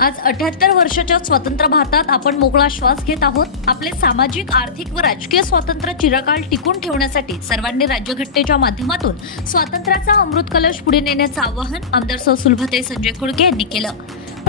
आज अठ्याहत्तर वर्षाच्या स्वतंत्र भारतात आपण मोकळा श्वास घेत आहोत. आपले सामाजिक आर्थिक व राजकीय स्वातंत्र्य चिरकाल टिकून ठेवण्यासाठी सर्वांनी राज्यघटनेच्या माध्यमातून स्वातंत्र्याचा अमृत कलश पुढे नेण्याचं आवाहन आमदार सौ सुलभते संजय कुडके यांनी केलं.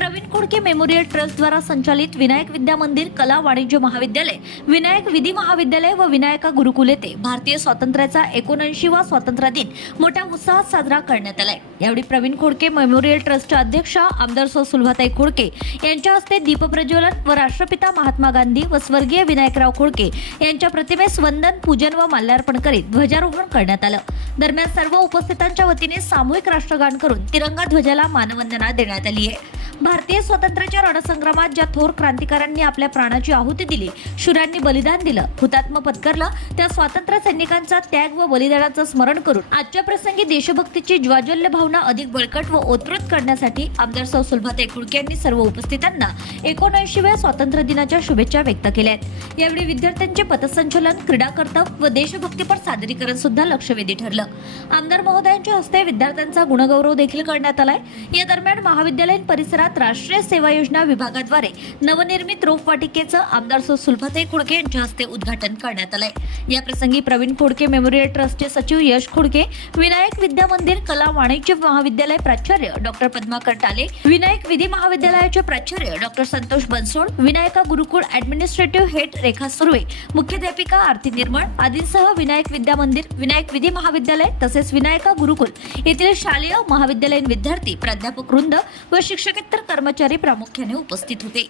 प्रवीण कुडके मेमोरियल ट्रस्ट द्वारा संचालित विनायक विद्या मंदिर कला वाणिज्य महाविद्यालय विनायक विधी महाविद्यालय व विनायका गुरुकुल येथे भारतीय स्वातंत्र्याचा एकोणऐंशीवा स्वातंत्र्य दिन मोठ्या उत्साहात साजरा करण्यात आलाय. यावेळी प्रवीण खोडके मेमोरियल ट्रस्टच्या अध्यक्षा आमदार सौ सुलभाताई खोडके यांच्या हस्ते दीपप्रज्वलन व राष्ट्रपिता महात्मा गांधी व स्वर्गीय विनायकराव खोडके यांच्या प्रतिमेस वंदन पूजन व माल्यार्पण करीत ध्वजारोहण करण्यात आलं. दरम्यान सर्व उपस्थितांच्या वतीने सामूहिक राष्ट्रगान करून तिरंगा ध्वजाला मानवंदना देण्यात आली आहे. भारतीय स्वातंत्र्याच्या रणसंग्रामात ज्या थोर क्रांतिकारांनी आपल्या प्राणाची आहुती दिली शूरांनी बलिदान दिलं हुतात्म पत्करलं त्या स्वातंत्र्य सैनिकांचा त्याग व बलिदानाचं स्मरण करून आजच्या प्रसंगी देशभक्तीची ज्वाज्वल्य भावना अधिक बळकट व ओतप्रोत करण्यासाठी आमदार सौ सुलभाताई कुडके यांनी सर्व उपस्थितांना एकोणऐंशीव्या स्वातंत्र्य दिनाच्या शुभेच्छा व्यक्त केल्या आहेत. यावेळी विद्यार्थ्यांचे पथसंचलन क्रीडा कर्तव्य व देशभक्तीपर सादरीकरण सुद्धा लक्षवेधी ठरलं. आमदार महोदयांच्या हस्ते विद्यार्थ्यांचा गुणगौरव देखील करण्यात आलाय. या दरम्यान महाविद्यालयीन परिसरात राष्ट्रीय सेवा योजना विभागाद्वारे नवनिर्मित रोपवाटिकेचं आमदार सौ सुलभाताई खोडके यांच्या हस्ते उद्घाटन करण्यात आलंय. या प्रसंगी प्रवीण खुडके मेमोरियल ट्रस्टचे सचिव यश खुडके विनायक विद्या मंदिर कला वाणिज्य महाविद्यालय प्राचार्य डॉक्टर पद्माकर टाले विनायक विधी महाविद्यालयाचे प्राचार्य doctor Santosh Bansod Vinayaka Gurukul administrative head Rekha Surve मुख्याध्यापिका आरती निर्मळ आदींसह विनायक विद्या मंदिर विनायक विधी महाविद्यालय तसेच विनायका गुरुकुल येथील शालेय महाविद्यालयीन विद्यार्थी प्राध्यापक वृंद व शिक्षकेतर कर्मचारी प्रामुख्याने उपस्थित होते.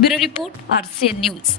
Bureau report RCN news.